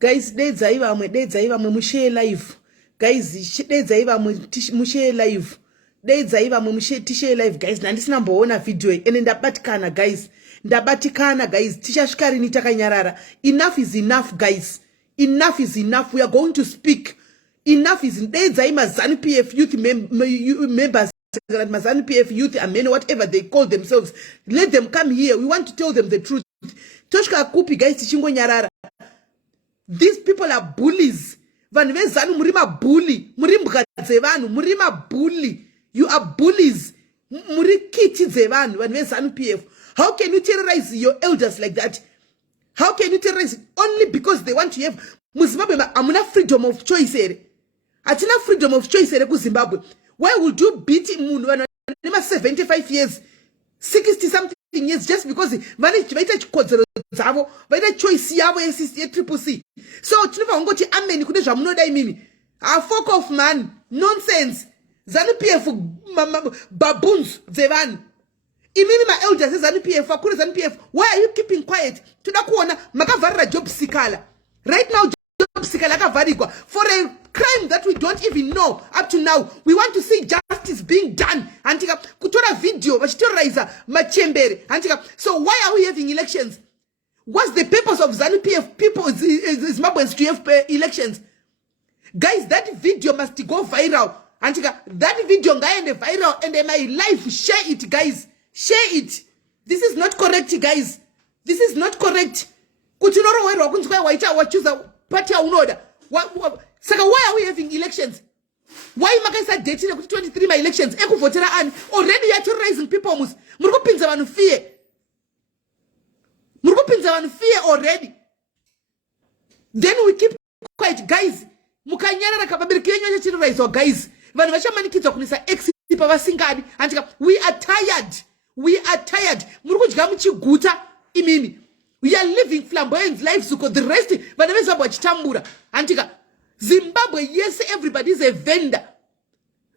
Guys, dedzai vamwe mushare live. Guys, dedzai vamwe mushare live. Dedzai vamwe tishare live guys. Nandisina mboona video ene ndabatikana guys. Ndabatikana guys. Tishasvika rini takanyarara. Enough is enough guys. Enough is enough. We are going to speak. Enough is dedzai maZanu PF youth members. maZanu PF youth and men, whatever they call themselves. Let them come here. We want to tell them the truth. Toshka kupi guys tichingo nyarara. These people are bullies. Vanhu veZanu muri maBully. Muri mbgadze vanhu. Muri maBully. You are bullies. Muri kiti dze vanhu. Vanhu veZanu PF. How can you terrorize your elders like that? How can you terrorize only because they want to have Muzimbabwe? Amuna freedom of choice here. Atina freedom of choice here ku Zimbabwe. Why would you beat munhu vanhu 75 years, 60 something years just because vaita chikodzero dzavo, vaita choice yavo ye-CCC? So tinova ngoti amen kune zvamunoda imimi. Fuck off man. Nonsense. ZANU PF baboons dzevanhu. Imimi ma elders ZANU PF, akuru ZANU PF. Why are you keeping quiet? Toda kuona makavarira job sikala. Right now job sikala akavarigwa for a crime that we don't even know up to now. We want to see justice being done. Antika kutora video vachiterrorize machembere. Antika, so why are we having elections? What's the purpose of ZANU PF people Zimbabweans to have elections? Guys, that video must go viral. Antika, that video ngaende viral and my life, share it guys. Share it. This is not correct guys. This is not correct. Kutinoro wero kunzwa waita wachuza party ya unoda. Saka, why are we having elections? Why makaisa dating 23 my elections? Eku votera ani. Already you are terrorizing people. Muriko pinza vanu fear. Muriko pinza vanu fear already. Then we keep quiet guys. Mukanyana na kababiri kenyo terrorize guys. Vanu vacha manikizwa kunisa exit pa singadi. Antika, we are tired. We are tired. Muriko jigamu chiguta imimi. We are living flamboyant lives because the rest vanu vezabwa chitambura. Antika, Zimbabwe, yes, everybody is a vendor.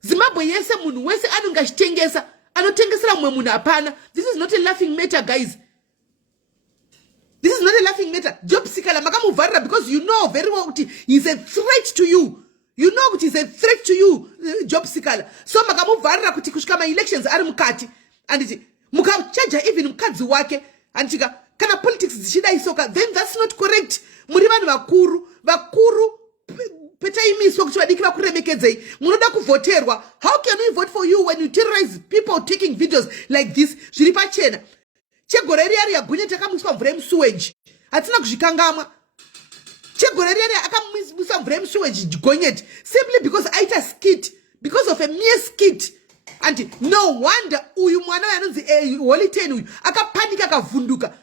Zimbabwe, yes, munhu wese anongashitengesa. Anotengesera mwe munhu apana. This is not a laughing matter, guys. This is not a laughing matter. Job Sikala makamuvharira because you know very well that he is a threat to you. You know that he is a threat to you, Job Sikala. So makamuvharira kuti kusvika ma-elections ari mukati. And it mukachaja even mukadzi wake. And chika, kana politics zishida isoka. Then that's not correct. Muri vanhu vakuru. How can we vote for you when you terrorize people taking videos like this? Simply because aita skit, because of a mere skit. And no wonder uyu mwana anonzi holy 10 uyu akapanika akavhunduka.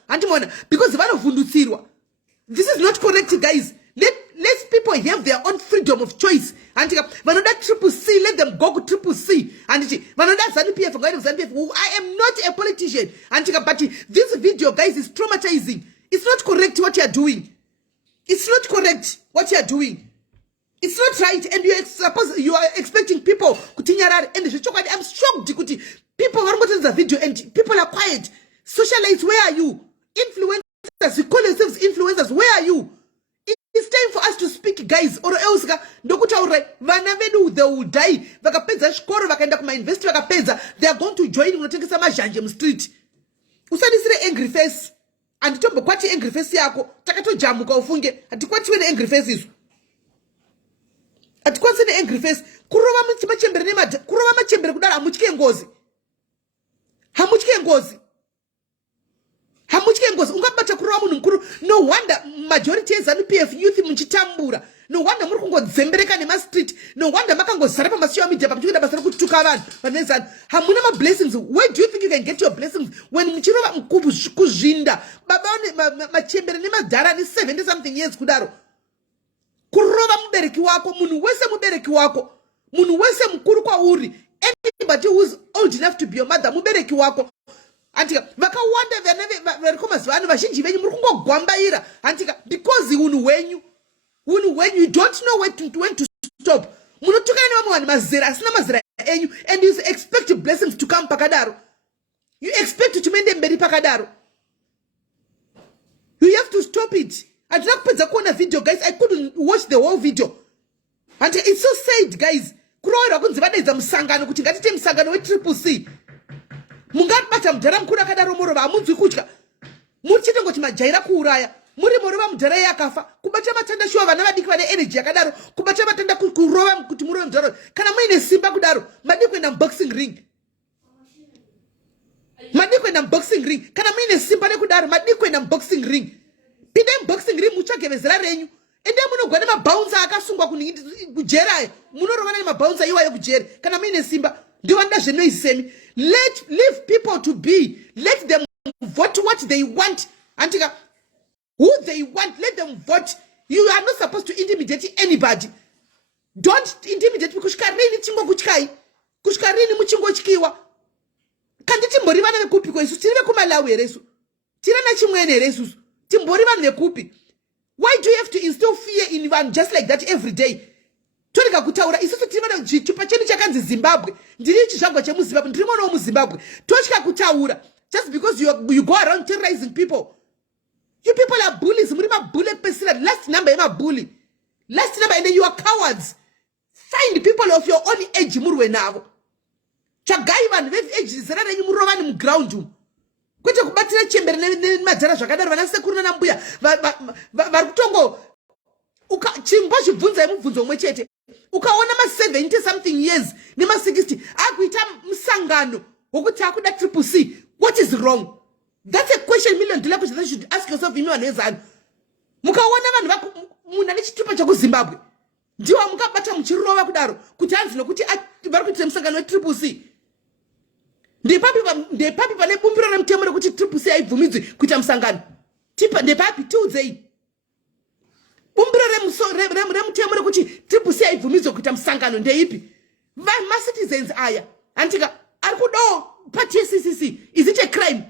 Because vanovhundutsirwa. This is not correct guys. Let people have their own freedom of choice. And vanoda triple C, let them go to triple C. And vanoda ZANU PF, I am not a politician. And but this video, guys, is traumatizing. It's not correct what you are doing. It's not correct what you are doing. It's not right. And you are expecting people kutinyarara. And I'm shocked. People are watching the video and people are quiet. Socialites, where are you? Influencers, you call yourselves influencers. Where are you? It's time for us to speak, guys. Or else, vana vedu they will die. Vakapedza shkoro vakaenda kuma invest vakapedza. They are going to join unotengesa majanje mu street. Usadisire angry face. And tombo kwati angry face yako. Takato jamuka ufunge. Atikwati wene angry face isu. Atikwati wene angry face. Kurova machembere nema. Kurova machembere kudala hamuchike ngozi. Hamuchike ngozi. Hamuchike ngozi. Ungabata kurova munu mkuru. No wonder majority ya ZANU PF youth mchitambura. No wonder muri kungodzembereka nema street. No wonder makangozara pamasio media pakuchikuda basara kutuka vanhu. Vanezana. Hamuna ma blessings. Where do you think you can get your blessings when mchirova mkubu kuzhinda? Baba machembere nema dara ni 70 something years kudaro. Kurova mubereki wako, munu wese mubereki wako. Munu wese mkuru kwa uri. Anybody who is old enough to be your mother mubereki wako. Antika vakawanda varikoma zvanu vazhinji venyu muri kungogwambaira antika because unu wenyu you don't know when to stop. Munotukana nevamwe vanhu mazera asina mazera enyu and you expect blessings to come pakadaro. You expect to mende mberi pakadaro. You have to stop it. Andina kupedza kuona video, guys. I couldn't watch the whole video. And it's so sad, guys. Kuroira kunzi vadaidza musangano kuti ngatite musangano wetriple C. Mungabata mudhara mukuru akadaro morova amunzwi kutya. Muchitongoti majaira kuuraya. Muri morova mudhara yakafa. Kubata matanda shuwa vana vadiki vane energy yakadaro. Kubata matanda kurova kuti murove mudhara. Kana muine simba kudaro, madiko enda boxing ring. Madiko enda boxing ring. Kana muine simba nekudaro, madiko enda boxing ring. Pinde boxing ring mutsvage vezera renyu. Ende munogwa nemabouncer akasungwa kujera. Munorova nemabouncer iwayo kujera. Kana muine simba. Ndiwanda zvinoisemi. Leave people to be. Let them vote what they want. Antika, who they want, let them vote. You are not supposed to intimidate anybody. Don't intimidate because karini chingo kuchkai. Kushkarini muchingo chikiwa. Kanditi mbori vana vekupi kwa Yesu. Tirive kumalawi resu. Tirana chimwene resu. Timbori vana vekupi. Why do you have to instill fear in one just like that every day? Tonika kutaura isusu tirivana chichupa chenu chakanzi Zimbabwe. Ndiri chizvagwa chemu Zimbabwe. Ndiri mwana mu Zimbabwe. Tochika kutaura just because you go around terrorizing people. You people are bullies. Muri maBully pesira. Last number maBully. Last number, and then you are cowards. Find people of your own age murwe navo. Chagaivan with age zera renyu murovani mu ground. Kwete kubatira chembere ne madzara zvakadaro vana sekuru na mbuya. Vari kutongo uka chimbo chibvunza mubvunzo umwe chete. Ukaona ma 70 something years ne ma 60 akuita musangano wokuti akuda triple C. What is wrong? That's a question $1 million that you should ask yourself in veZanu. Mukaona vanhu muna nechitupa chaku Zimbabwe. Ndiwa mukabata muchirova kudaro kuti anzi nokuti vari kuita musangano we triple C. Ndepapi pane bumbiro remutemo rekuti triple C haibvumidzwi kuita musangano. Ndepapi tiudzei. Bumbiro remutemo rekuti triple C haibvumidzwi kuita musangano ndeipi? Ma-citizens aya. Antika ari kudawo party yeCCC. Is it a crime?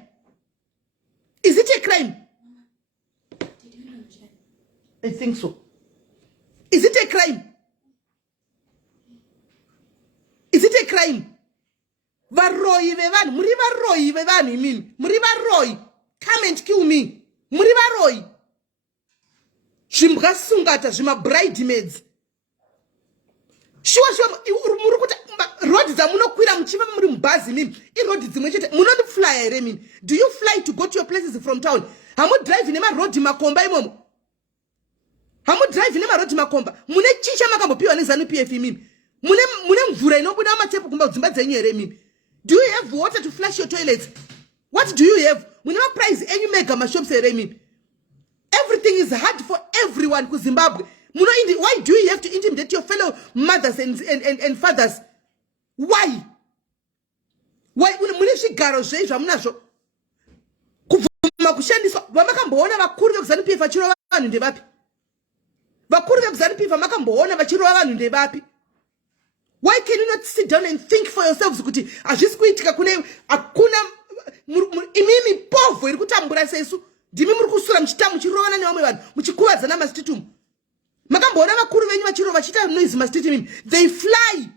Is it a crime? I think so. Is it a crime? Is it a crime? Varoi vevanhu, muri varoi vevanhu imini. Muri varoi. Come and kill me. Muri varoi. Zvimbwa sungata zvima bridesmaids. Sure, muri kuti road dzamunokwira muchiva muri mubhazi mimi. Road dzimwe chete munondifly here mimi. Do you fly to go to your places from town? Hamu drive nema road makomba imomo. Hamu drive nema road makomba. Mune chicha makambopiwa neZanu PF mimi. Mune mvura inobuda matepu kumba dzimba dzenyu here mimi. Do you have water to flush your toilets? What do you have? Mune price enyu mega mashops here mimi. Everything is hard for everyone ku Zimbabwe. Why do you have to intimidate your fellow mothers and fathers? Why? Why? Mune zvigaro zvezvo amunazvo. Kubvuma kushandiswa. Vamakamboona vakuru veZanu PF vachirova vanhu ndevapi? Vakuru veZanu PF vamakamboona vachirova vanhu ndevapi? Why can you not sit down and think for yourselves kuti hazvisi kuitika kune hakuna imimi povho iri kutambura sesu? Ndimi muri kusura muchitamu muchirovana nevamwe vanhu muchikuvadzana masititumu. Makamboona vakuru venyu vachirova vachiita noise masititumu. They fly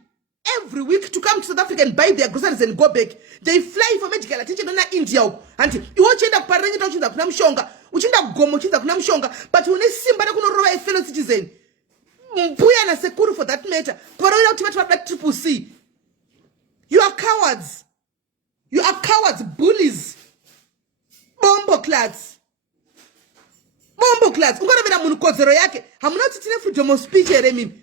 every week to come to South Africa and buy their groceries and go back. They fly for medical attention in India. And iwo uchienda kuparenya uchienda kuna mushonga, uchienda kugomo uchienda kuna mushonga, but une simba rekunorova a fellow citizen. Mbuya na sekuru for that matter. Kuvaroira kuti vati vabda triple C. You are cowards. You are cowards, bullies. Bombo clads. Bombo clads. Ungorovera munhu kodzero yake. Hamuna kuti tine freedom of speech here mimi.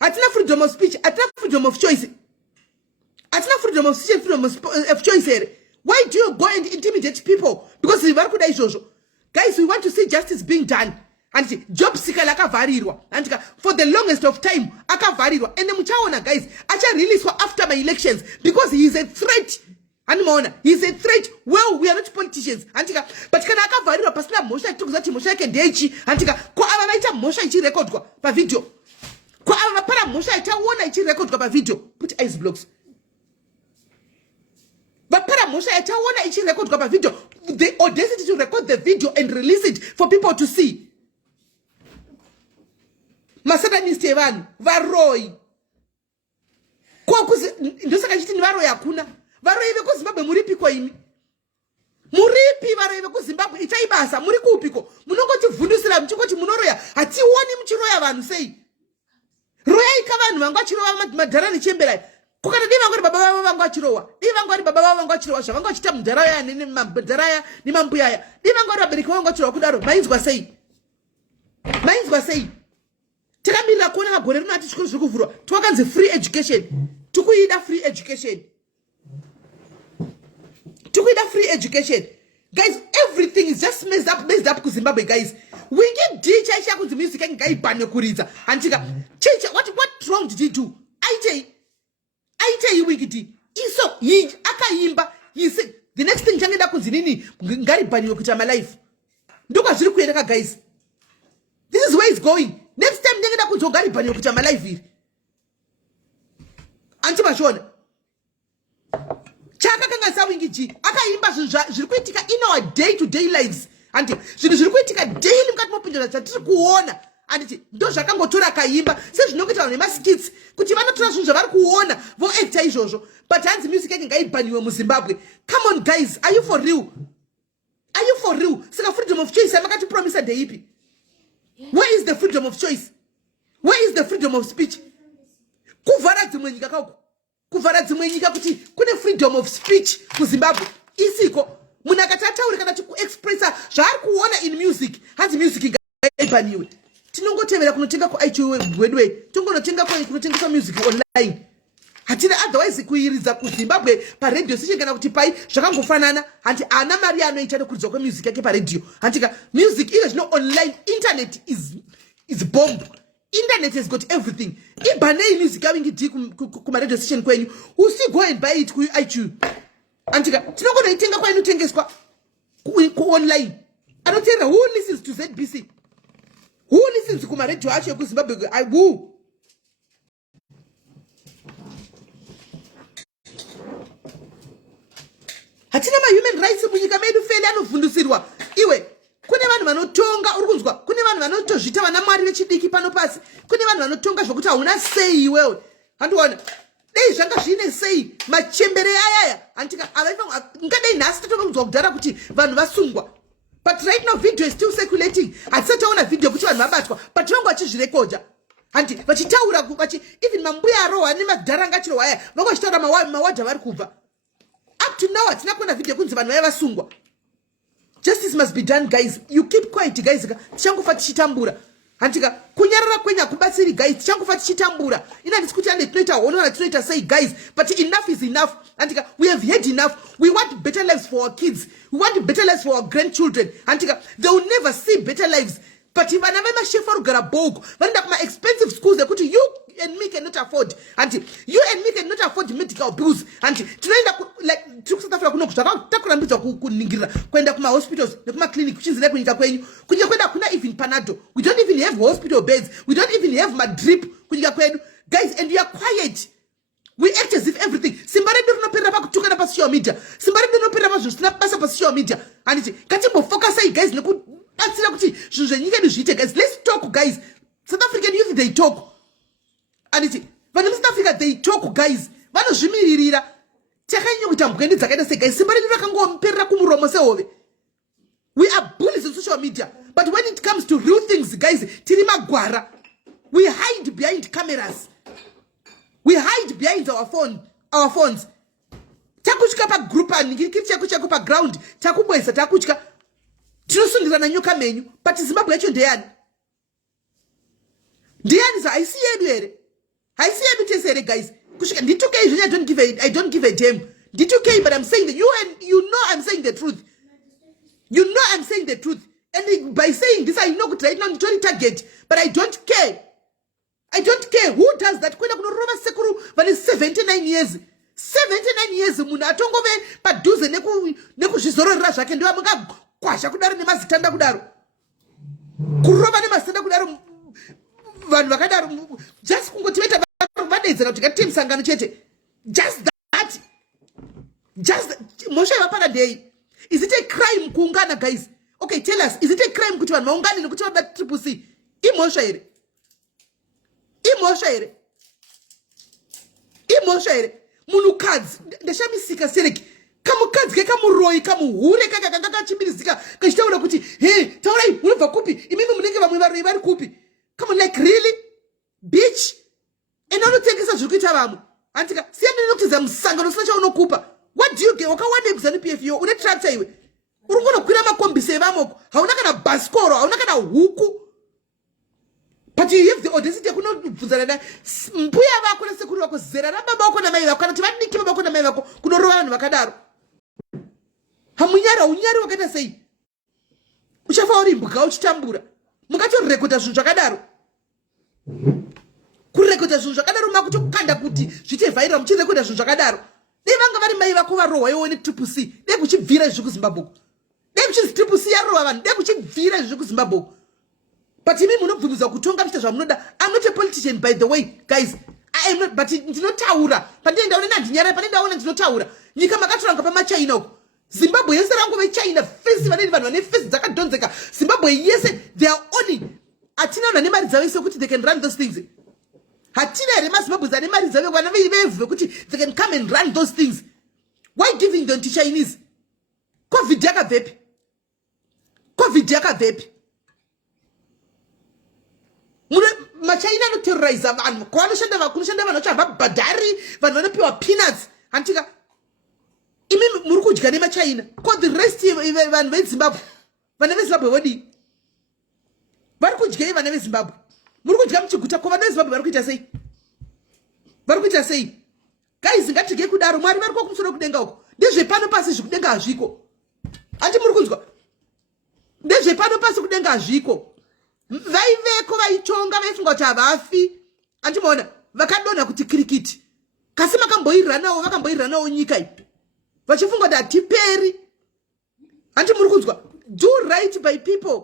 Atina freedom of speech, atina freedom of choice. Atina freedom of speech, freedom of choice here. Why do you go and intimidate people? Because we want to guys, we want to see justice being done. And job seeker akavarirwa. And for the longest of time, akavarirwa. And muchaona guys, acha release after my elections because he is a threat. And he is a threat. Well, we are not politicians. Antika, but kana akavarirwa pasina mosha tukuzati mosha yake ndechi. Antika, kwa ava vaita mosha ichi record kwa pa video. Kwa ava para mosha itaona ichi record kwa pa video. Put ice blocks. But para mosha itaona ichi record kwa pa video. The audacity to record the video and release it for people to see. Masadanist vanhu varoi. Kwa kuzi ndosaka chiti ni varoi hakuna. Varoi vekuZimbabwe muripi kwa imi. muripi vareve kuZimbabwe itai basa muri kupiko munongotivhundusira muchingoti munoroya hationi muchiroya vanhu sei royaika vanhu vanga vachirova madhara nechemberai kukati dii vangori baba vavo vanga vachirowa dii vangori baba vavo vanga vachirowa zvavanga vachita mudhara ya nemadhara ya nemambuya aya dii vangori vabereki vavo vanga vachirowa kudaro mainzwa sei takamirira kuona magore rino ati chikuru zviri kuvhurwa twakanzi free education tikuida free education guys. Everything is just messed up kuZimbabwe guys. Wingi D chaisha kunzi music yangu ngaibhane kuridza antika chicha what wrong did he do? aite Wingi D iso akaimba yisi the next thing changenda kunzi nini ngaribhaniwe kuita my life ndoka zviri kuenda guys. This is where it's going. Next time ndengeda kunzi ngaribhaniwe kuita my life iri anti mashona chaka kanga sawingi G akaimba zviri kuitika in our day to day lives andi zvinhu zviri kuitika daily mukati mopinjira chatiri kuona anditi ndo zvakangotora akaimba sezvinokuita vanhu nemaskits kuti vanotora zvinhu zvavari kuona voacta izvozvo but hanzi music yake ngaibhaniwe muZimbabwe. Come on guys, are you for real? Saka freedom of choice yamakatipromisa ndeipi? Where is the freedom of choice? Where is the freedom of speech? Kuvhara dzimwe nyika kauko, kuvhara dzimwe nyika kuti kune freedom of speech kuZimbabwe isiko. Munhu akatataura kana kuexpressa zvaari kuona in music, hanzi music ngaibhaniwe. Tinongotevera kunotenga kuichiwe wedwe, tongonotenga kunotengeswa music online. Hatina otherwise kuiridza kuZimbabwe paradio station kana kuti pai zvakangofanana hanti ana mari anoita nekuridzwa kwemusic yake paradio. Hantika music iyo zvino online, internet is bomb. Internet has got everything. Ibhanei music yavingi D kuma radio station kwenyu. Usi go and buy it ku iTunes. Antika tinongona itenga kwa inotengeswa ku online. Anotera who listens to ZBC? Who listens kuma radio acho ku Zimbabwe? Who? Hatina ma human rights munyika medu feli anovhundusirwa. Iwe kune vanhu vanotonga urukunzwa, kune vanhu vanotozvita vana mwari vechidiki pano pasi, kune vanhu vanotonga zvokuti hauna sei iwewe. Handiona dei zvanga zvine sei machembere ayaya antika avaifa ngadai nhasi totokunzwa kudhara kuti vanhu vasungwa. But right now video is still circulating. Hatisataona video kuti vanhu vabatwa, but vangu vachizvirekodha. Hanti vachitaura even mambuya arohwa nemadhara angachirohwa aya vangu vachitaura mawadha vari kubva. Up to now, hatina kuona video kunzi vanhu vaya vasungwa. Justice must be done, guys. You keep quiet, guys. Tichangofa tichitambura. Hantika kunyarara kwenya kubatsiri, guys. Tichangofa tichitambura. Ina ndisikuti ane tinoita honora tinoita say, guys. But enough is enough. Hantika we have had enough. We want better lives for our kids. We want better lives for our grandchildren. Hantika they will never see better lives. But if anavema shefa rugara bogo, vanenda kuma expensive schools that you and me cannot afford. Auntie, you and me cannot afford medical bills. Auntie, tunaenda like South Africa kuno takurambidza kuningira kwenda kuma hospitals nekuma clinic kuchinzira kunyika kwenyu. Kunyika kwenda kuna even panado. We don't even have hospital beds. We don't even have madrip kunyika kwenyu. Guys, and you are quiet. We act as if everything. Simbari ndonoperera pakutukana pa social media. Simbari ndonoperera pa zvosina basa pa social media. Auntie, katimbo focus ai guys neku atsira kuti zvinhu zvenyika ndizviite guys. Let's talk guys. South African youth they talk. Aniti vanhu South Africa they talk guys. Vanozvimiririra. Takanyanya kuti ambwendi dzakaita se guys. Simbari rakangomperera kumuromo sehove. We are bullies on social media. But when it comes to real things guys, tiri magwara. We hide behind cameras. We hide behind our phones. Takuchika pa group ngikiri chako pa ground. Takubwesa takuchika. Tinosundirana nyoka menyu, but Zimbabwe yacho ndeyani? Ndeyani za I see yedu ere. I see yedu tesere guys. Kushika ndituke izvenya I don't give a damn. Ndituke but I'm saying that you know I'm saying the truth. You know I'm saying the truth. And by saying this I know kuti right now nditori target, but I don't care. I don't care who does that. Kwenda kunorova sekuru vane 79 years. 79 years munhu atongove padhuze nekuzvizororera zvake ndiwa muka kwasha kudaro nemazitanda kudaro kurova nemazitanda kudaro vanhu vakadaro just kungotiveta vadaidzana kuti ngatiite musangano chete just mosha yavapana day. Is it a crime kuungana guys? Okay, tell us, is it a crime kuti vanhu vaungane nekuti vada triple C? Imosha ere munhukadzi ndashamisika sereki kamukadzi kamuroi kamuhure kakanga kachimbirizika kachitaura kuti he taurai munobva kupi imimi munenge vamwe varoi vari kupi come on like really bitch ena unotengesa zviri kuita vamwe antika siyana nokutedza musangano usina chaunokupa what do you get wakawanda kuzanu pfo une tractor iwe uri kunokwira makombisi evamoko hauna kana bhasikoro hauna kana huku but you have the audacity yekunobvunzana naye mbuya vako nesekuru vako zera rababa vako namai vako kana kuti vadiki baba vako namai vako kunorova vanhu vakadaro hamunyari unyari wakaita sei uchafa uri mbwa uchitambura mungatorekota zvinhu zvakadaro kurekota zvinhu zvakadaro makutokanda kuti zvichevhairira muchirekota zvinhu zvakadaro dei vanga vari mai vako varohwa iwo netripuc dei kuchibvira izvi kuzimbabwe dei kuchizi tripuc yarohwa vanhu dei kuchibvira izvi kuzimbabwe but imi munobvumidza kutonga muchita zvamunoda. I'm not a politician by the way guys, I am not, but ndinotaura pandinenge ndaona ndinyarai pane ndaona ndinotaura nyika makatoranga pamachina uko Zimbabwe yese rangove China face vanenge vanhu vane face dzakadonzeka Zimbabwe yese they are only atina vanhu vane mari dzavo ise kuti they can run those things hatina here maZimbabwe ane mari dzavo vana vevhu kuti they can come and run those things. Why giving them to Chinese? Covid yakabvepi? Covid yakabvepi? Machina anoterrorize vanhu kwavanoshanda vanhu vachabva bhadhari vanhu vanopiwa peanuts antika imi muri kudya nemachina ko the rest vanhu vezimbabwe vana vezimbabwe vodii vari kudya vana vezimbabwe muri kudya muchiguta ko vana vezimbabwe vari kuita sei vari kuita sei guys ngatige kudaro mwari vari kokumusoro kudenga uko ndezvepano pasi zvikudenga hazviko ati muri kunzwa ndezvepano pasi kudenga hazviko vaiveko vaitonga vaifunga kuti havafi andimaona vakadonha kuti kirikiti kasi vakamboiranawo nyika iyi vachifunga kuti hatiperi andi muri kunzwa do right by people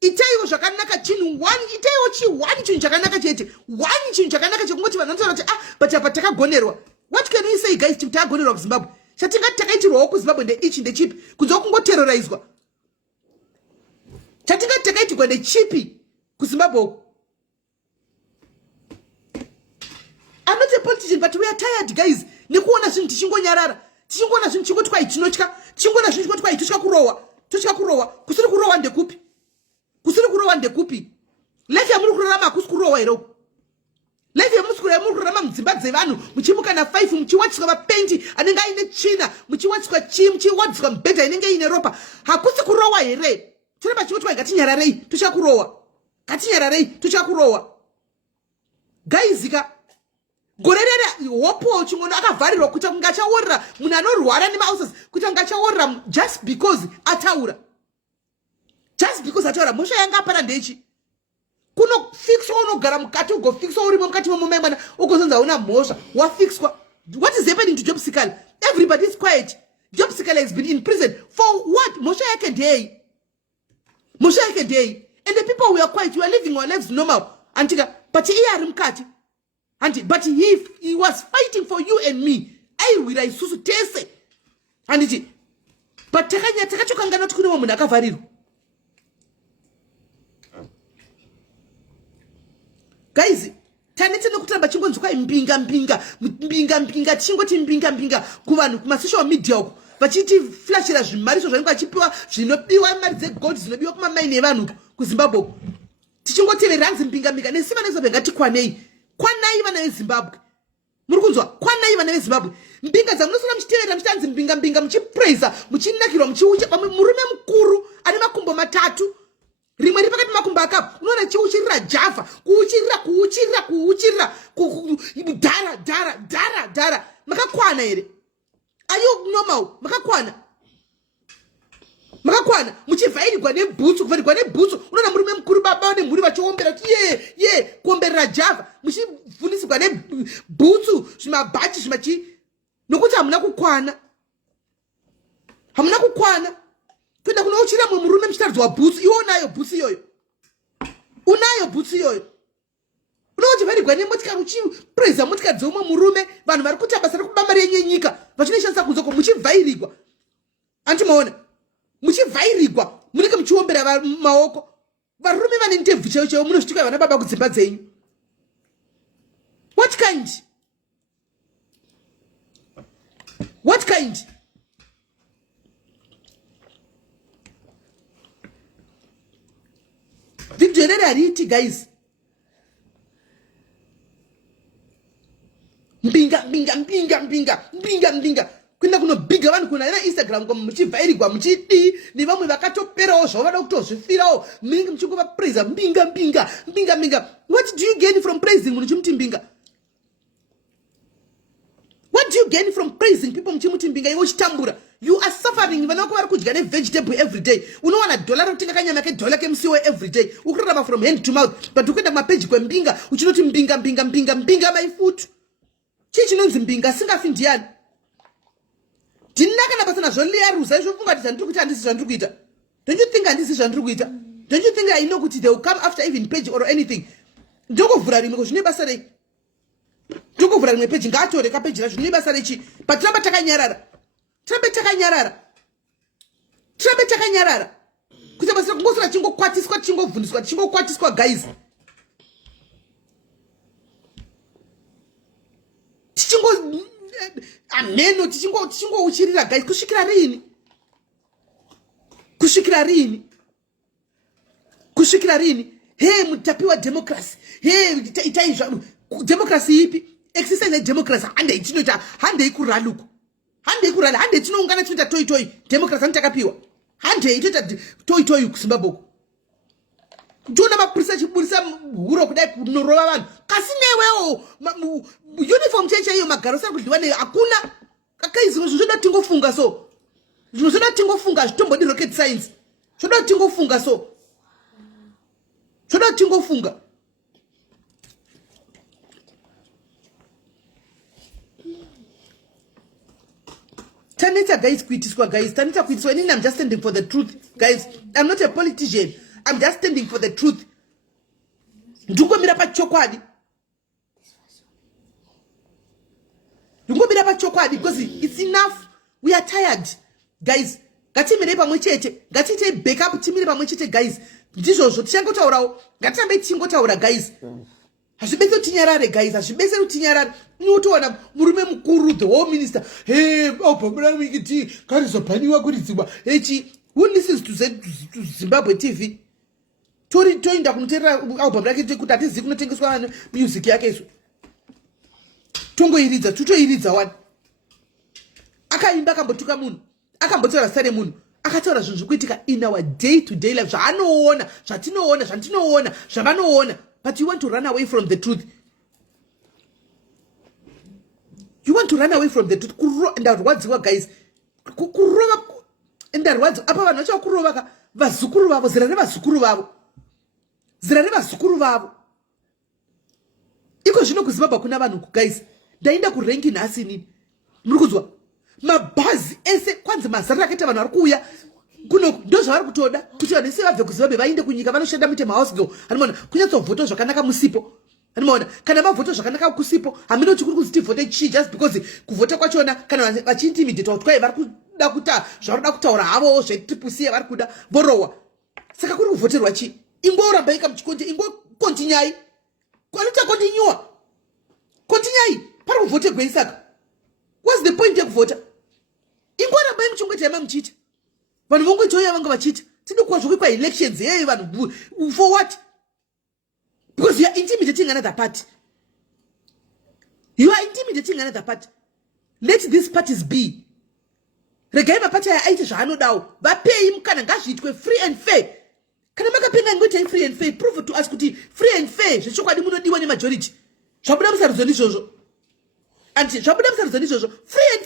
itaiwo zvakanaka chinhu itaiwo chiwani chinhu chakanaka chete wani chinhu chakanaka chekungoti vanhu vanotaura kuti but apa takagonerwa. What can we say guys kuti takagonerwa kuzimbabwe chatingati takaitirwawo kuzimbabwe ndeichi ndechipi kunze kungoterrorizwa chatingati takaitirwa ndechipi kuzimbabwe uko. I'm not a politician but we are tired guys nekuona zvinhu tichingonyarara tichingoona zvinhu tichingoti kwai tinotya tichingoona zvinhu tichingoti kwai totya kurohwa kusiri kurohwa ndekupi life yamuri kurarama hakusi kurohwa here uko life yamuri kurarama mudzimba dzevanhu muchimuka na5 muchiwatsika mapendi anenge aine tsvina muchiwatsika chii muchiwatsika mibhedha inenge ine ropa hakusi kurohwa here tiramba chingoti kwai ngatinyararei tochakurohwa gaizika gore rere wopo chingono akavharirwa kuti kungachaorera munhu anorwara nemauses kuti angachaorera just because ataura mhosva yanga apana ndechi kunofikswa unogara mukati ugofikswa urimo mukati momumai mwana ugozonza una mhosva wafixwa. What is happening to Job Sikala? Everybody is quiet. Job Sikala has been in prison for what? Mhosva yake day and the people who are quiet, you are living our lives normal antika but he ari mukati but he was fighting for you and me airwira isusu tese anditi but takachokangana kuti kune munhu akavharirwa. Guys tanete nokutamba chingonzi kwai mbinga chingoti mbinga kuvanhu kumasocial media uko vachiti flashira zvimariso zvanenge vachipiwa zvinobiwa mari dzegold dzinobiwa kumamaini evanhu kuzimbabwe uko tichingoteverera hanzi mbinga nesimba nezobe ngatikwanei vana vezimbabwe muri kunzwa kwanai vana vezimbabwe mbinga dzamunosona muchiteverera muchitanzi mbinga muchipraisa muchinakirwa muchiucha pamwe murume mukuru ane makumbo 3 rimwe ri pakati makumbo akapo unoona chiuchirira java kuuchirira dhara makakwana here ayo normal makakwana muchivhairirwa nebhutsu kuvharirwa nebhutsu unoona murume mukuru baba nemhuri vachiombera kuti ye kuomberera java muchivhunisirwa nebhutsu zvimabhachi zvimachi nokuti hamuna kukwana kuenda kunouchira mwe murume muchitaridzwa bhutsu iwo unayo bhutsu iyoyo unochivharirwa nemotikari uchipraisa motikari dzeumwe murume vanhu vari kuita basa rekuba mari yenyenyika vachinoishandisa kunzoko muchivhairirwa antimaona muchivhairirwa munenge muchiombera maoko varume vane ndebvu chaiwo munozvitika vana baba kudzimba dzenyu. What kind riti guys. Mbinga. Kwenda kuno biga vanhu kuna ina Instagram kwa muchivhairirwa muchidi nevamwe vakatoperawo zvavada kutozvifirawo munenge muchingova praise mbinga. What do you gain from praising munhu chimuti mbinga? What do you gain from praising people muchimuti mbinga iwe uchitambura? You are suffering. Vanako vari kudya nevegetable every day. Unowana dollar rokutenga kanyama kedola kemusiwo every day. Ukurarama from hand to mouth. But ukuenda kumapeji kwembinga uchinoti mbinga my foot. Chii chinonzi mbinga singafi ndiani? Ndinaka napasana zvoleya ruza izvo funga kuti zvandiri kuita handisi zvandiri kuita. Don't you think handisi zvandiri kuita? Don't you think I know kuti they will come after even page or anything? Ndokovhura rimwe zvine basa rei? Ndokovhura rimwe page ngaatore kapeji racho zvine basa rechi? But trambe takanyarara. Kuti basa kungosora chingokwatiswa chingokwatiswa guys. Ameno tichingouchirira guys kusvikira rini? Hey mutapiwa democracy. Hey itai zvamu. Democracy ipi? Exercise democracy hande chinoita hande ikuraluko. Hande tinoungana tinoita toy. Democracy antakapiwa. Hande itoita toy kusimbaboko. Jona mapurisa chiburisa huro kudai kunorova vanhu. Kasi newewo uniform cheche iyo magaro sakudliwa neyo hakuna. Akaizwe zvoda tingofunga so. Zvoda tingofunga zvitombodi rocket science. Zvoda tingofunga so. Zvoda tingofunga. Tanita guys kuitiswa guys. Tanita kuitiswa nini? I'm just standing for the truth guys. I'm not a politician. I'm just standing for the truth. Ndungomira pachokwadi because it's enough. We are tired guys. Ngatimire pamwe chete. Ngatite backup timire pamwe chete guys. Ndizvozvo tichangotaurawo. Ngatirambe tingotaura guys. Hazvibese utinyarare guys. Hazvibese utinyarare. Unotowana murume mukuru the home minister. Hey, Obama wikiti karizobhaniwa kuridzibwa. Echi who listens to Zimbabwe TV? Toinda kunoteerera album rake kuti hatizivi kunotengeswa music yake isu. Tutoiridza wani. Akaimba akambotuka munhu. Akambotaura sare munhu. Akataura zvinhu zvikuitika in our day to day life. Zvaanoona, zvandinoona, zvavanoona. But you want to run away from the truth. You want to run away from the truth. Ndarwadziwa guys. Kurova. Ndarwadziwa. Apa vanhu vachakurova ka vazukuru vavo, zira revazukuru vavo. Iko zvino kuZimbabwe kuna vanhu guys. Ndaenda kurenki nhasi nini. Muri kuzwa? Mabhazi ese kwanza mazara akaita vanhu vari kuuya. Kuno ndo zvavari kutoda kuti vanhu ese vabve kuZimbabwe vaende kunyika vanoshanda muite mahouse girl. Anoona kunyatsovoto zvakanaka musipo. Anoona kana mavoto zvakanaka kusipo haminoti kuri kuziti vote chi just because kuvota kwachona kana vachiintimidate kuti vari kuda kuta zvaroda kutaura havo zvetripusi vari kuda borowa. Saka kuri kuvoterwa chi? Ingoramba ika muchikonje ingokontinyai. Kwalita kontinyua. Kontinyai. Pari kuvote gwei saka. What's the point yekuvota? Ingoramba muchingoti yama muchita. Vanhu vongoitoya vanga vachita. Tinokwa zvokwa elections hey vanhu for what? Because you are intimidating another party. Let these parties be. Regai mapati aite zvaanodawo. Vapei mukana ngazviitwe free and fair. Kana makapenga ngoita free and fair, prove to us kuti free and fair zvechokwadi munodiwa nemajority. Zvabuda musarudzo ndizvozvo. Anti zvabuda musarudzo ndizvozvo. Free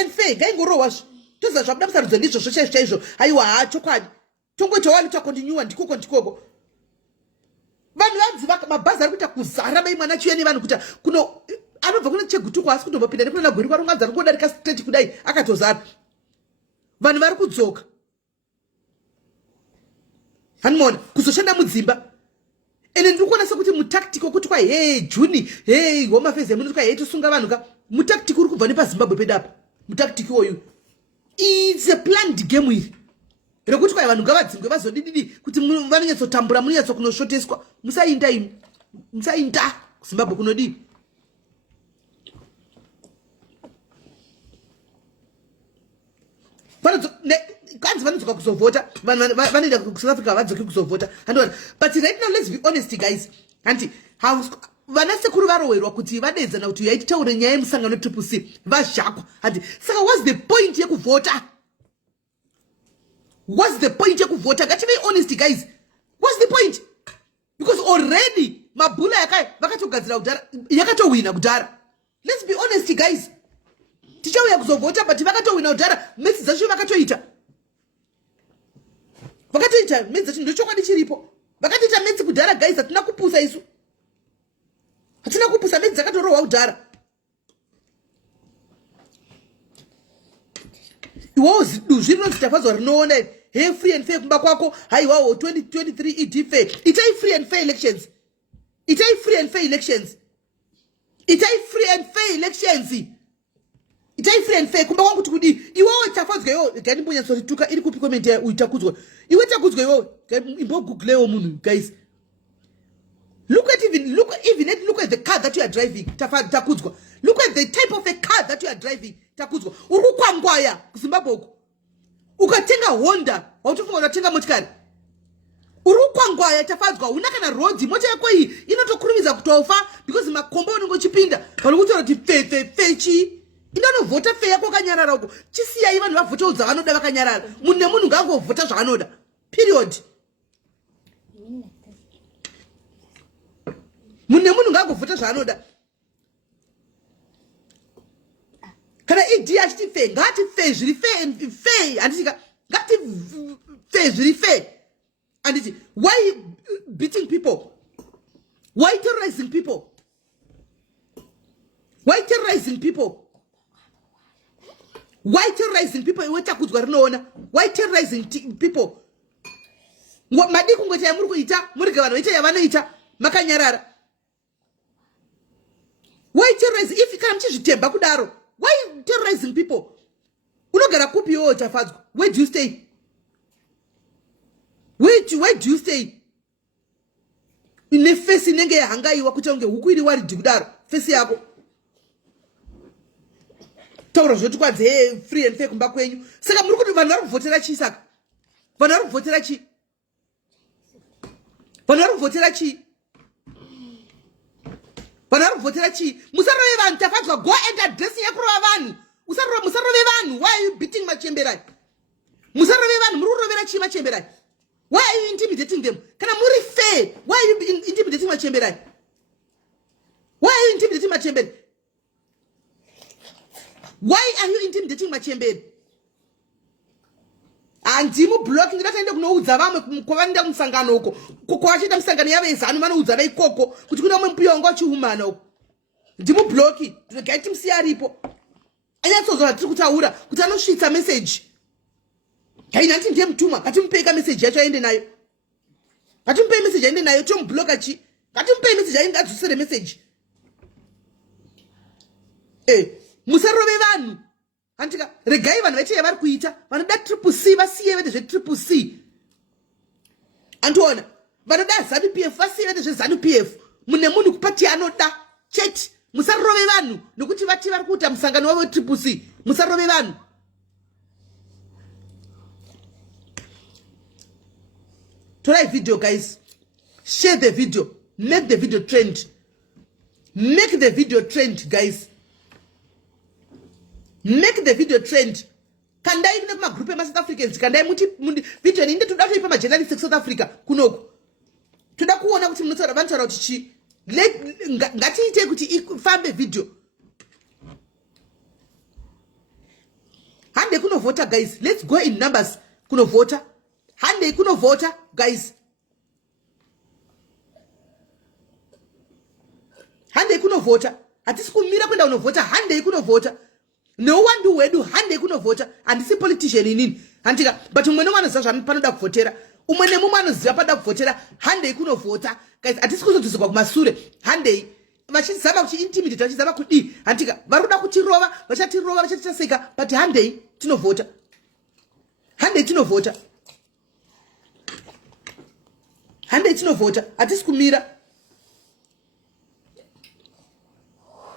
and fair. Ngaingorowa zvo. Toza zvabuda musarudzo ndizvozvo chaizvo. Aiwa chokwadi. Tongoita wali continue ndikoko. Vanhu vanziva mabhazi ari kuita kuzara mai mwana chiya nevanhu kuti kuno anobva kuna chegutuko asi kutobopinda nepona gori kwarongadza ringodarika straight kudai akatozara. Vanhu vari kudzoka. Hanimona kuzoshanda mudzimba. Ene ndikuona sekuti mutactical kuti kwa hey Juni hey Home Affairs yemunotika hey tosunga vanhu ka mutactical uri kubva nepaZimbabwe pedapa. Mutactical oyu. It's a planned game here. Rekuti kwa vanhu ngavadzingwe vazodididi kuti vanonyatsotambura munyatso kunoshoteswa musainda kuZimbabwe kunodi. vanzi vanozoka kuzovhota vanoenda kuSouth Africa vadzoki kuzovhota handona. But right now let's be honest guys, anti vana sekuru varowerwa kuti vadedzana kuti yaiti taure nyaya yemusangano triple C vazhakwa. Anti saka what's the point yekuvhota? What's the point yekuvhota? Ngative honest guys, what's the point? Because already mabhula vakatogadzira kudhara yakatowina kudhara. Let's be honest guys, tichauya kuzovhota but vakatowina kudhara. Mesi dzacho vakatoita mesi dzacho ndochokwadi chiripo. Vakatoita mesi kudhara guys, hatina kupusa isu, hatina kupusa mesi dzakatorohwa kudhara. Iwawo zidu rinozitafadzwa rinoona hey free and fair kumba kwako. Haiwawo 2023 ED fair. Itai free and fair elections. Itai free and fair elections. Itai free and fair elections. Itai free and fair kumba kwangu tukudi. Iwawo tafadzwa yo gani mbonya sorry tuka ili kupi comment ya uitakuzwa. Iwe takuzwa yo imbo google yo munu guys. Look at the car that you are driving. Takuzwa. Look at the type of a car that you are driving. Takuzwa. Urukwangwaya kuZimbabwe. Ukatenga Honda, wautufunga unatenga motikari. Urukwangwaya tafadzwa unakana roads moja yako hii inotokurumiza kutofa because makombo unongochipinda. Panokuti roti fechi. Inono vota fe yako kanyarara huko. Chisiya iva ni vavota udza vanoda vakanyarara. Munne munhu ngangovhota zvanoda. Period. Munne munhu ngangovhota zvanoda. Kana idi achiti fe ngati fe zviri fe andisika ngati fe zviri fe anditi why beating people, why terrorizing people, why terrorizing people, why terrorizing people? Iwe takudzwa rinoona why terrorizing people. Madiku ngoti muri kuita muri gavana ita yavanoita makanyarara. Why terrorizing? If kana mchizvitemba kudaro, why terrorizing people? Unogara kupi yo tafadzwa? Where do you stay? Where do you stay? Ine face inenge yahangaiwa kuti unge huku iri wari kudaro face yako. Taura zvoti kwadze free and fair kumba kwenyu. Saka muri kuti vanhu vari kuvhotera chi saka? Vanhu vari kuvhotera chi? Vanhu vari kuvhotera chi? Vanhu vari kuvhotera chi? Musarove vanhu tafadzwa, go and address yakurova vanhu. Musarove vanhu. Why are you beating machemberai? Musarove vanhu muri kurovera chi machemberai? Why are you intimidating them? Kana muri fair, why are you intimidating machemberai? Why are you intimidating machemberai? Why are you intimidating machemberai? Andimu blocking ndataenda kunoudza vamwe kwavanda musangano uko. Kwachita musangano yaveZanu vanoudza ikoko kuti kuna mwe mpiyongo achihumana uko. Ndimu blocking ndinogaiti musiyaripo. Anyatsozwa tiri kutaura kuti anosvitsa message. Kaina nti ndiye mtuma katimupeka message yacho aende nayo. Katimupei message aende nayo tombloka chi. Katimupei message aende adzusere message. Musarove vanhu. Antika regai vanhu vaite yavari kuita vanoda triple C vasiye vete zvetriple C. Antoona vanoda ZANU PF vasiye vete zveZANU PF. Mune munhu kupati anoda cheti. Musarove vanhu nokuti vati vari kuita musangano wavo triple C. Musarove vanhu. Try video guys. Share the video. Make the video trend. Make the video trend guys. Make the video trend. Kandai kune kuma group ema South Africans. Kandai muti video ni toda kuipa ma journalists South Africa kunoko. Toda kuona kuti munotaura vantaura kuti chi. Ngati ite kuti ifambe video. Hande kuno voter guys. Let's go in numbers. Kuno voter. Hande kuno voter guys. Hande kuno voter. Atisi kumira kwenda uno voter. Hande kuno voter. No one do wedu hande kuno voter and see politician inini. Antika but umwene mwana zazva panoda kuvotera. Umwene mumwana zazva panoda kuvotera hande kuno voter. Guys atisi kuzotuzikwa kumasure. Hande vachizama kuti intimidate vachizama kudi. Antika varuda kutirova vachatiseka but hande tino voter. Hande tino voter. Hande tino voter atisi kumira.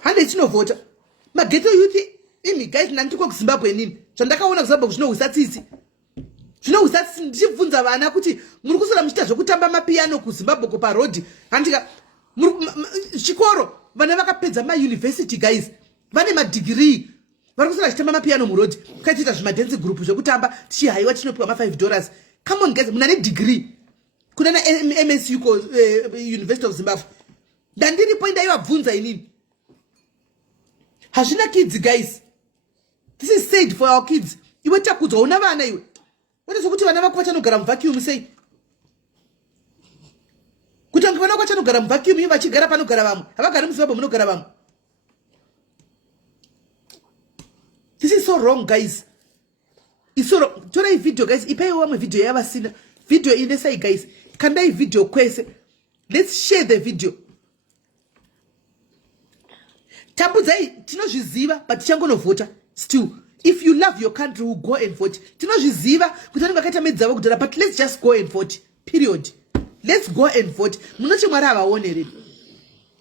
Hande tino voter. Mageto youth imi guys nandiko kuZimbabwe nini? Zvandakaona kuZimbabwe zvinohwisa tsitsi. Zvinouzati ndichibvunza vana kuti muri kusora muchiita zvokutamba mapiano kuZimbabwe kuparodhi. Handika chikoro vana vakapedza mauniversity guys. Vane madegree. Vari kusora chitamba mapiano murodhi. Kachiita zvimadance group zvokutamba tichihaiwa tinopiwa $5. Come on guys, muna degree. Kuna na MSU ko University of Zimbabwe. Dandiripo ndaivabvunza inini. Hazvina kids guys. This is said for our kids. Iwe takudzwa una vana iwe. What is kuti vana vako vachanogara muvacuum sei? Kuti vana vako vachanogara muvacuum iwe vachigara panogara vamwe. Havagari muZimbabwe munogara vamwe. This is so wrong guys. It's so wrong. Tora video guys. Ipayo wamwe video yavasina. Video inesai guys. Kandai video kwese. Let's share the video. Tabudzai tinozviziva but tichangonovhota still. If you love your country, we'll go and vote. Tinozviziva kuti vanhu vakaita medzavo kudhara, but let's just go and vote. Period. Let's go and vote. Munoti Mwari havaone here.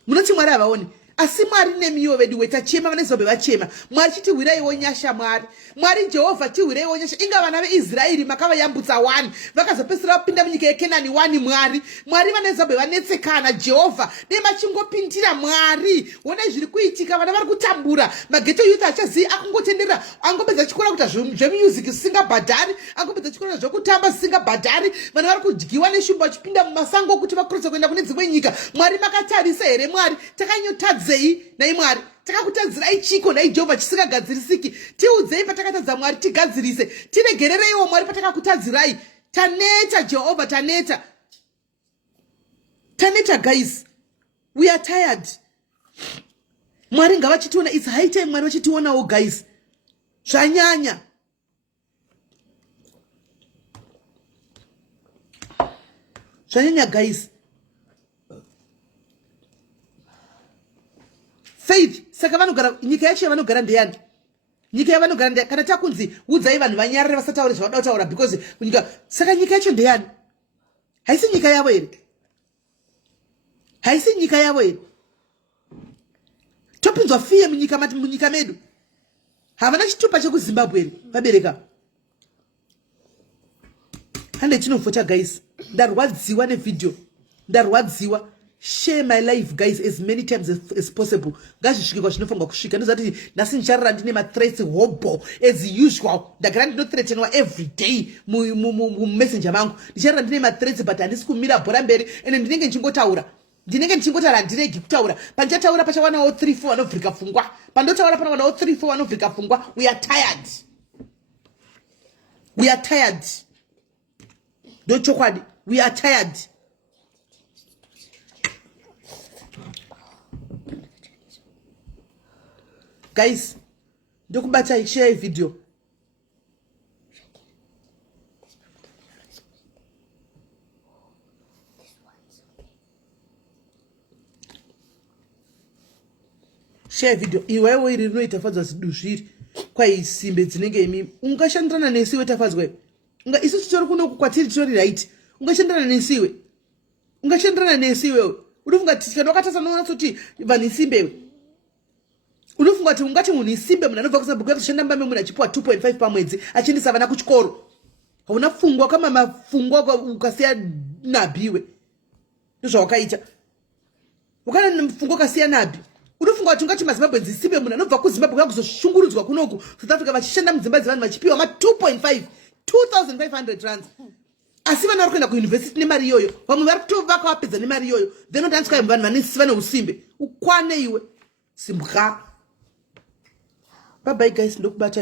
Munoti Mwari havaone. Asi Mwari nemiwo vedu wetachema vaneZimbabwe vachema. Mwari chitiwiraiwo nyasha Mwari. Mwari Jehovha tiwiraiwo nyasha. Inga vana veIsraeri makavayambutsa 1. Vakazopedzisira vapinda munyika yeKenani 1 Mwari. Mwari vaneZimbabwe vanetsekana Jehovha. Nemachingopindira Mwari. Wona zviri kuitika vana vari kutambura. Mageto youth achazivi akungotenderera. Angopedza chikora kuita zvemusic zvisingabhadhari. Angopedza chikora zvokutamba zvisingabhadhari. Vana vari kudyiwa neshumba vachipinda mumasango kuti vakurisa kuenda kune dzimwe nyika. Mwari makatarisa here Mwari? Takanyotadza nai Mwari takakutadzirai chiko nai Jehovha chisingagadzirisiki. Tiudzei patakatadza Mwari tigadzirise. Tiregerereiwo Mwari patakakutadzirai. Taneta Jehovha, taneta. Taneta guys. We are tired. Mwari ngavachitiona. It's high time Mwari vachitiona guys. Zvanyanya. Zvanyanya guys. Faith, saka vanogara nyika yacho yavanogara ndeyani? Nyika yavanogara ndeyani? Kana takunzi udzai vanhu vanyarare vasataure zvavada kutaura because nyika saka nyika yacho ndeyani? Haisi nyika yavo here? Haisi nyika yavo here? Topinzwa fiye munyika medu. Havana chitupa chekuZimbabwe here vabereka. Hande tinovhota guys. Ndarwadziwa nevideo. Ndarwadziwa. Share my life guys as many times as possible. Ngazvisvike zvinofanirwa kusvika. Ndozati nhasi ndicharara ndine mathreats hobo as usual. Ndagara ndinothreatenwa every day mumessenger mangu. Ndicharara ndine mathreats but handisi kumira bhora mberi ende ndinenge ndichingotaura. Ndinenge ndichingotaura ndiregi kutaura. Pandichataura pachawanawo 3-4 vanovhurika pfungwa. Pandotaura panowanawo 3-4 vanovhurika pfungwa. We are tired. We are tired. Ndochokwadi. We are tired. Guys, ndokubata share video. Share video. Iwewe iri rinoita fadzwa zviduzviri kwai simbe dzinenge imi. Ungashandirana nesiwe tafadzwa. Unga isu titori kuno kwatiri titori right. Ungashandirana nesiwe. Ungashandirana nesiwe. Unofunga tikana wakatasana kuti vanhu simbe. Unofunga kuti ungati munhu isimbe munhu anobva kuZimbabwe kushanda mbame munhu achipiwa 2.5 pamwedzi achiendesa vana kuchikoro. Hauna fungwa kama mafungwa ukasiya nabiwe. Ndozvawakaita. Ukana mfungwa ukasiya nabi. Unofunga kuti ungati maZimbabwe isimbe munhu anobva kuZimbabwe kuzoshungurudzwa kunoku South Africa vachishanda mudzimba dzevanhu vachipiwa 2.5 2,500 rands. Asi vana vari kuenda kuuniversity nemari iyoyo. Vamwe vari kutovaka vapedza nemari iyoyo. Then unotaniswa vanhu vanesi vane usimbe. Ukwane iwe. Simbwa. Bye bye guys, look back.